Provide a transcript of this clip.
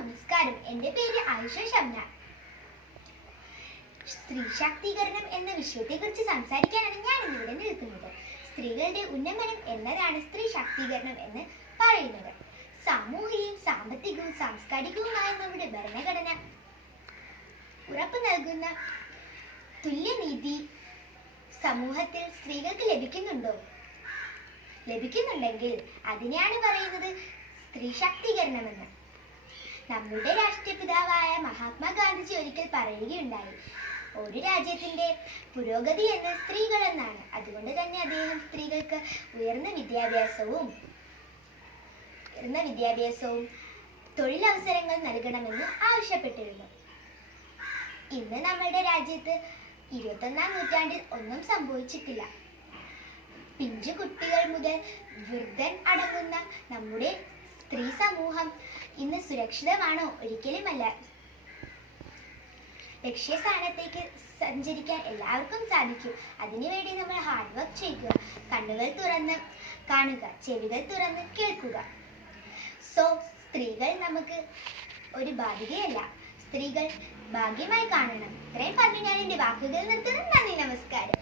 നമസ്കാരം. എൻ്റെ പേര് ആയിഷ ഷംന. സ്ത്രീ ശാക്തീകരണം എന്ന വിഷയത്തെക്കുറിച്ച് സംസാരിക്കാനാണ് ഞാൻ ഇന്നിവിടെ നിൽക്കുന്നത്. സ്ത്രീകളുടെ ഉന്നമനം എന്നതാണ് സ്ത്രീ ശാക്തീകരണം എന്ന് പറയുന്നത്. സാമൂഹികവും സാമ്പത്തികവും സാംസ്കാരികവുമായ നമ്മുടെ ഭരണഘടന ഉറപ്പു നൽകുന്ന തുല്യനീതി സമൂഹത്തിൽ സ്ത്രീകൾക്ക് ലഭിക്കുന്നുണ്ടെങ്കിൽ അതിനെയാണ് പറയുന്നത് സ്ത്രീ ശാക്തീകരണമെന്ന്. നമ്മുടെ രാഷ്ട്രപിതാവായ മഹാത്മാഗാന്ധിജി ഒരിക്കൽ പറയുകയുണ്ടായി, ഒരു രാജ്യത്തിന്റെ പുരോഗതി എന്ന് സ്ത്രീകൾ എന്നാണ്. അതുകൊണ്ട് തന്നെ അദ്ദേഹം സ്ത്രീകൾക്ക് ഉയർന്ന വിദ്യാഭ്യാസവും തൊഴിലവസരങ്ങൾ നൽകണമെന്ന് ആവശ്യപ്പെട്ടിരുന്നു. ഇന്ന് നമ്മുടെ രാജ്യത്ത് 21ാം നൂറ്റാണ്ടിൽ ഒന്നും സംഭവിച്ചിട്ടില്ല. പിഞ്ചു കുട്ടികൾ മുതൽ വൃദ്ധൻ അടങ്ങുന്ന നമ്മുടെ സ്ത്രീ സമൂഹം ഇന്ന് സുരക്ഷിതമാണോ? ഒരിക്കലുമല്ല. ലക്ഷ്യസ്ഥാനത്തേക്ക് സഞ്ചരിക്കാൻ എല്ലാവർക്കും സാധിക്കും. അതിനുവേണ്ടി നമ്മൾ ഹാർഡ് വർക്ക് ചെയ്യുക, കണ്ണുകൾ തുറന്ന് കാണുക, ചെവികൾ തുറന്ന് കേൾക്കുക. സ്ത്രീകൾ നമുക്ക് ഒരു ബാധ്യതയല്ല, സ്ത്രീകൾ ഭാഗ്യമായി കാണണം. ഇത്രയും പറഞ്ഞു ഞാൻ എൻ്റെ വാക്കുകൾ നിർത്തുന്നു. നന്ദി, നമസ്കാരം.